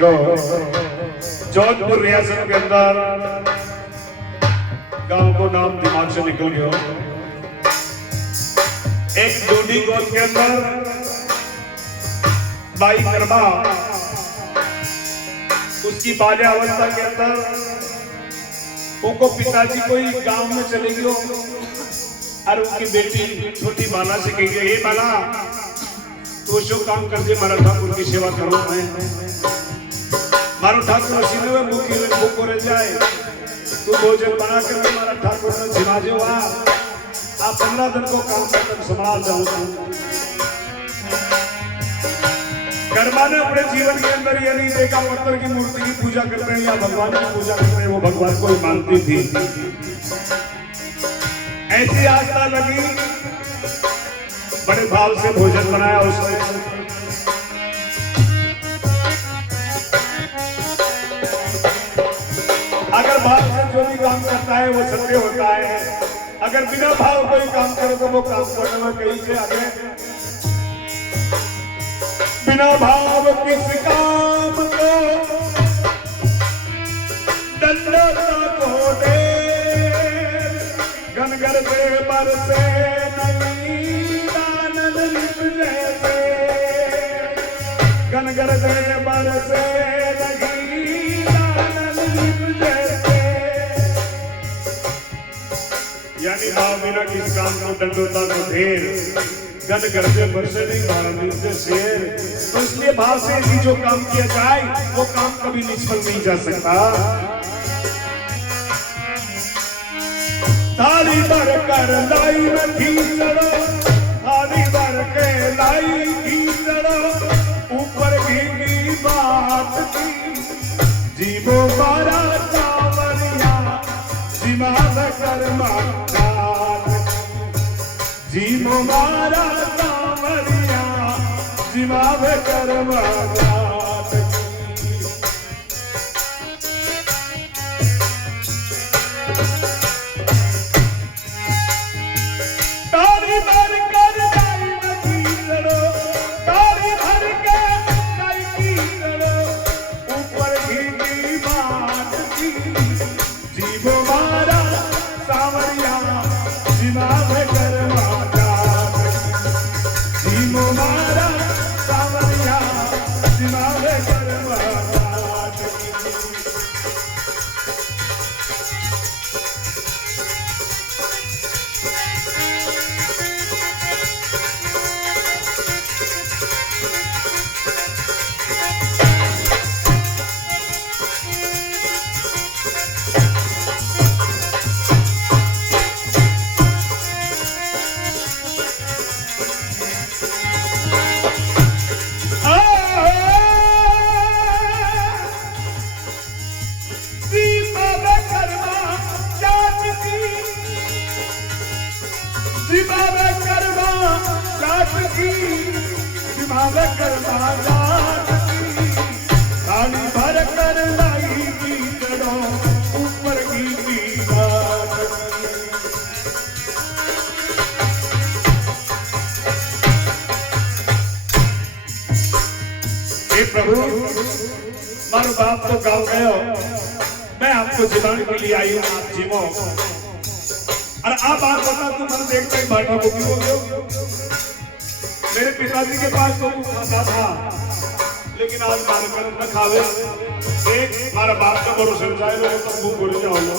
देखो जोधपुर रियासत के अंदर गांव को नाम दिमाग से निकल गया। एक दूधी गोद के अंदर बाई कर्मा उसकी बाल्यावस्था के अंदर उनको पिताजी कोई गांव में चले गयो और उनकी बेटी छोटी बाला से कही गई, हे बाला तू जो काम कर दे मारा ठाकुर की सेवा करो। मैं मारो ठाकुर सीने में मुखी में भूख रह जाए, तू भोजन बना कर हमारा ठाकुर ने जिमा जो आप 15 दिन को काम कर संभाल जाऊंगा। कर्मा ने अपने जीवन के अंदर ये नहीं देखा पत्थर की मूर्ति की पूजा करते हैं या भगवान की पूजा करते हैं, वो भगवान को ही मानती थी। ऐसी आस्था लगी, बड़े भाव से भोजन बनाया उसने। अगर भाव से जो भी काम करता है वो सत्य होता है, अगर बिना भाव कोई काम करे तो वो काम करने में कहीं से आगे। बिना भाव किस काम को दंडता को दे, गनगर से बरसे नहीं दानन लिप जैसे, गनगर से बरसे नहीं दानन लिप जैसे। यानी भाव बिना किस काम को दंडोता को ढेर, गन करते बरसे नहीं भारत शेर। तो इसलिए भाव से ही जो काम किया जाए वो काम कभी निष्फल नहीं जा सकता। थाली भर कर लाई में खींचड़ो, थाली भर के लाई खींचड़ो, ऊपर भीगी बात की जीवो बारा चावरिया जिमा कर माता, जीवो बारा चावरिया जिमा कर माता। थाली भर कर लाई खींचड़ो, ऊपर भीगी बात की। प्रभु मारो बाप तो गाँव गयो, मैं आपको जिमाने के लिए आई हूँ, आप जिमो। और आप बात बता, तू मन देखते ही भाटा बुकी हो गयो। मेरे पिताजी के पास तो तू खाता था, लेकिन आज मान कर न खावे। एक हमारा बाप का भरोसा जाए लो तब भूख बोले जाओ लो।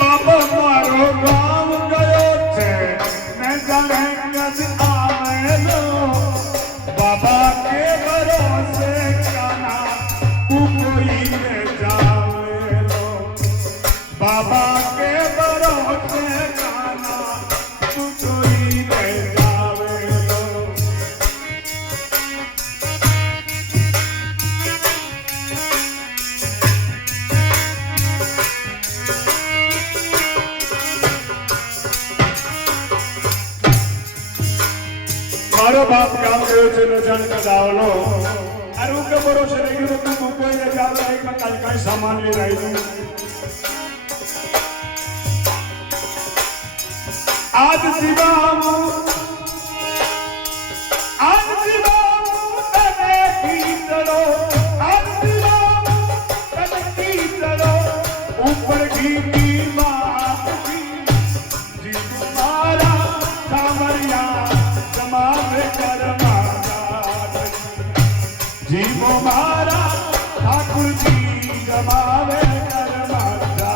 बाबा मारो गाँव गयो थे, मैं जाने कद आए लो, बाबा के भरोसे जाना तू कोई ले जावे लो, बाबा के भरोसे जाना तू कोई ले जावे लो। मारो बाप गाँव गयो छे न जान का दावलो, अरे उनके भरोसे रही तो तुम कोई ले जा रहा है मैं कल का सामान ले रही हूँ आज शिवाम तने कीचड़ो आज शिवाम तने कीचड़ो ऊपर की बात की जी तुम्हारा सामरिया समावे कर जी हमारा ठाकुर जी जमावे कर माता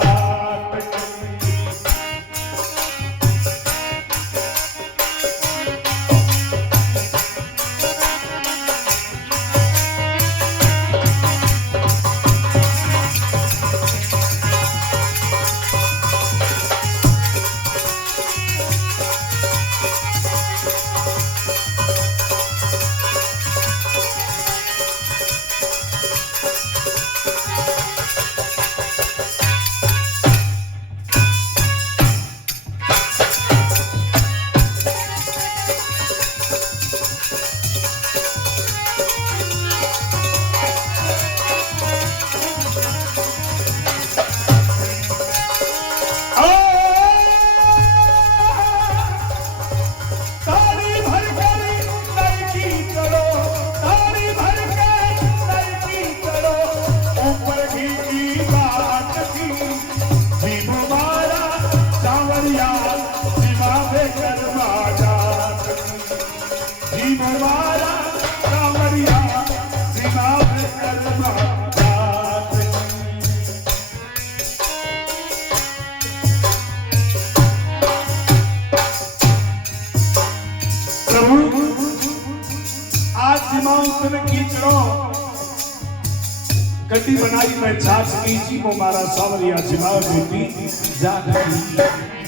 गड्डी बनाई मैं छाछ की जी वो मारा सावरिया जिमाव बेटी जागरी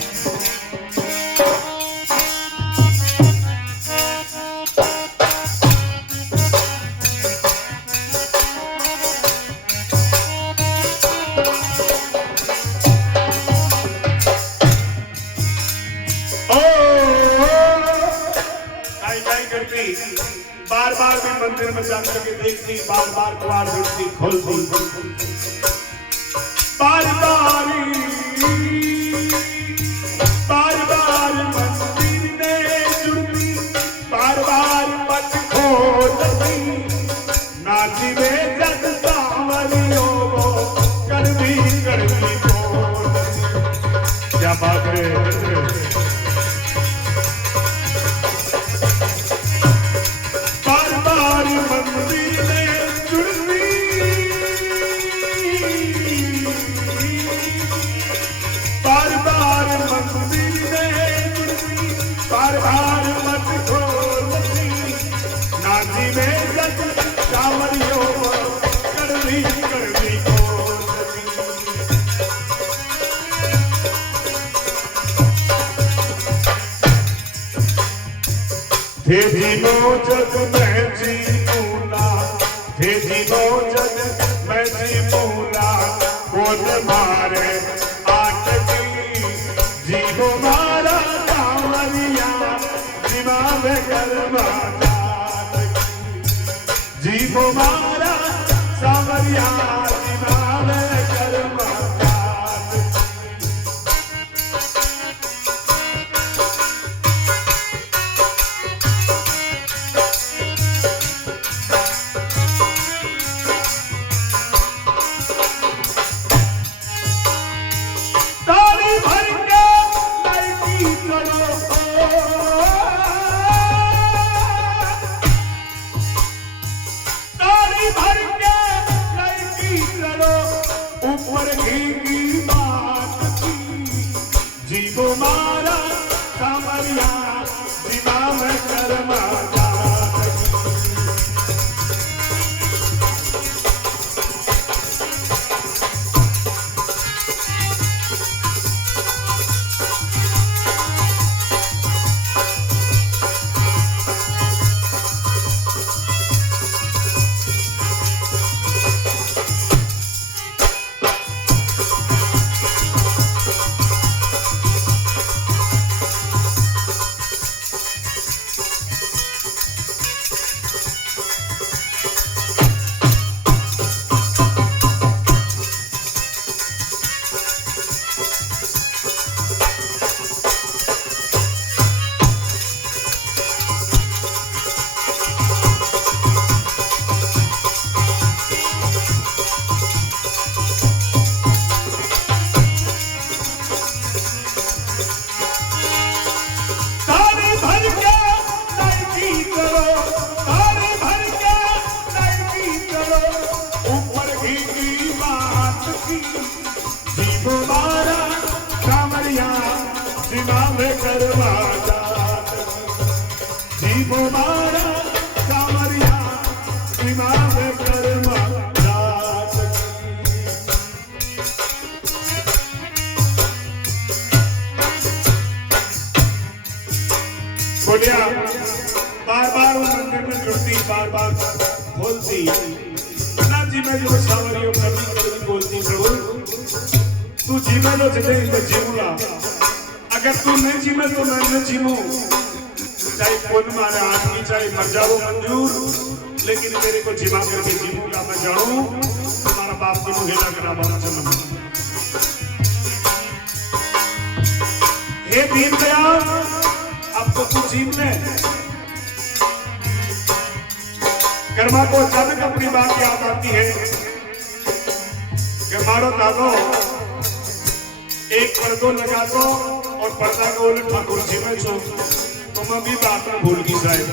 बार बार भी मंदिर में जाकर के देखती बार बार द्वार ढूंढती खोलती बार बार मंदिर में जुड़ती बार बार पट खोलती नाची में जग सावरियों कड़वी कड़वी बोलती क्या बात है थे दिनो जग मैं जी मूला थे दिनो जग मैं जी मूला कौन मारे आटकी जी हो मारा सावरिया जिमावे कर माता जी हो मारा सावरिया जिमावे कर माता कर्मा जात की जीवो मारा कांवरिया जिमावे कर्मा जात की। बोलिया बार बार मंदिर में जुड़ती, बार बार बोलती ना जी मैं जो सावरियों कभी कभी बोलती प्रभु तू जीवे लो जदे मैं जीऊंगा, अगर तू नहीं जीवे तो मैं न जीऊं, चाहे कौन मारे हाथ की चाहे मर जाओ मंजूर, लेकिन मेरे को जीवा करके जीऊंगा। मैं जाऊं तुम्हारा बाप की मुझे लगना बहुत चलना। हे दीनदयाल अब तो तू जीव ले। कर्मा को अचानक अपनी बात याद आती है कि मारो दादो एक पर्दो लगा दो और पर्दा को उलटा कुर्सी में छो, तो मैं भी बात में भूल गई शायद।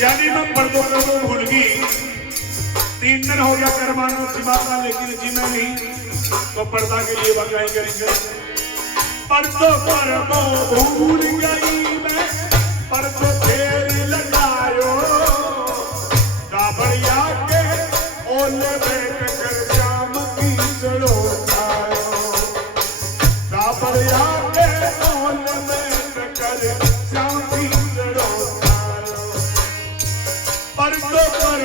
यानी मैं पर्दों को भूल गई। 3 दिन हो गया कर्मानो जिमाना, लेकिन जिमा नहीं, तो पर्दा के लिए बगाई करेंगे। पर्दो पर भूल गई मैं, पर्दो फेर लगायो, काबड़िया के ओले बैठ कर शाम की चढ़ो खायो, काबड़िया के ओले बैठ कर शाम की चढ़ो खायो। पर्दो पर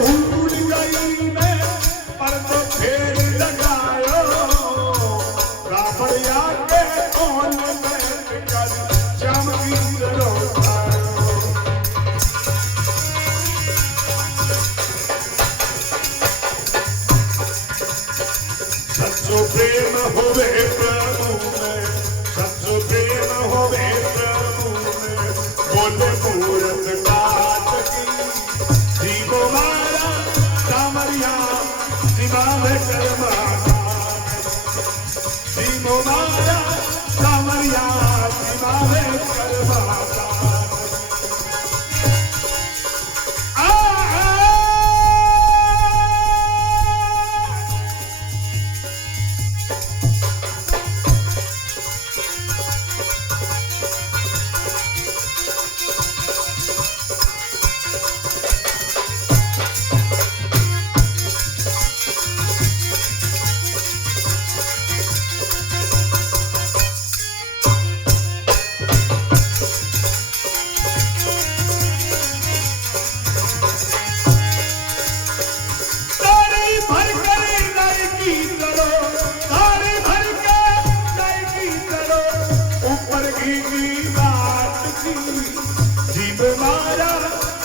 भूल गई मैं, पर्दो फेर लगायो, काबड़िया के ओले बैठ कर शाम की चढ़ो खायो। सच्चो प्रेम होवे प्रभु में, सच्चो प्रेम होवे प्रभु में, बोले मूरत काट की जीवो मारा कांवरिया जिमावे कर्मा जात, जीवो मारा कांवरिया जिमावे कर्मा जात।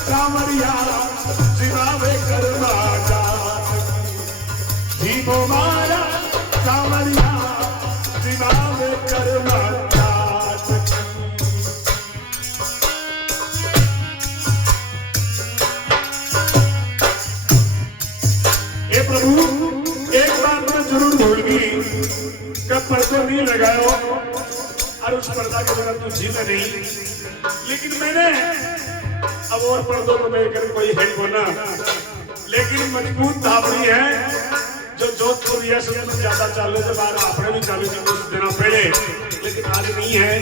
कांवरिया जिमावे कर्मा जात, जीवो मारा कांवरिया जिमावे कर्मा जात। हे प्रभु एक बात मैं जरूर भूल गई, कब पर्दो नहीं लगायो और उस पर्दा के बिना तू जीना नहीं, लेकिन मैंने अब और पर्दों को लेकर कोई है होना, लेकिन मजबूत धाबड़ी है जो जोधपुर यश में ज्यादा चालू से बाहर आपने भी चालू से कुछ देना पड़े, लेकिन आज नहीं है।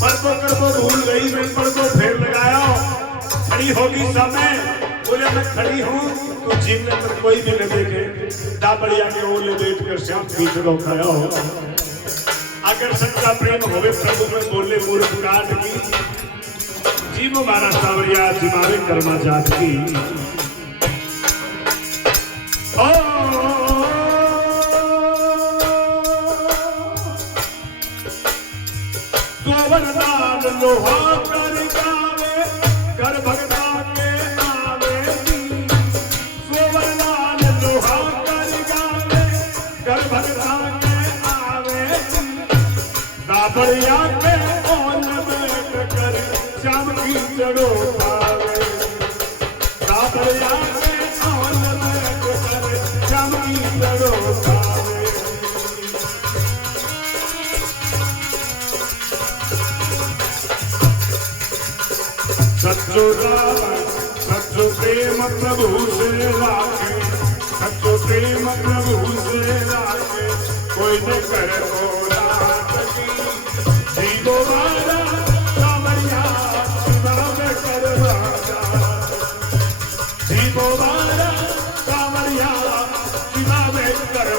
पर्दों कर वो भूल गई, मैं पर्दों फेर लगाया, खड़ी होगी समय, बोले मैं खड़ी हूँ तो जीवन पर कोई भी न देखे, दाबड़िया के ओले बैठ कर श्याम बीच खाया हो। अगर सच्चा प्रेम होवे प्रभु में बोले मूर्ख काट की, जीवो मारा कांवरिया जिमावे कर्मा जात की। वरदान लोहा कर गावे, कर भगता के आवे, वरदान लोहा कर गावे, कर भगता के आवे, कांवरिया के ओल बैठ कर श्याम की चढ़ो खावे, कांवरिया के ओल बैठ कर श्याम की चढ़ो खावे। सच्चो राम सच्चो प्रेम प्रभु से राखे, सच्चो प्रेम प्रभु से राखे, कोई न कर हो रात की जीवो राजा कांवरिया नाम कर राजा, जीवो राजा कांवरिया नाम कर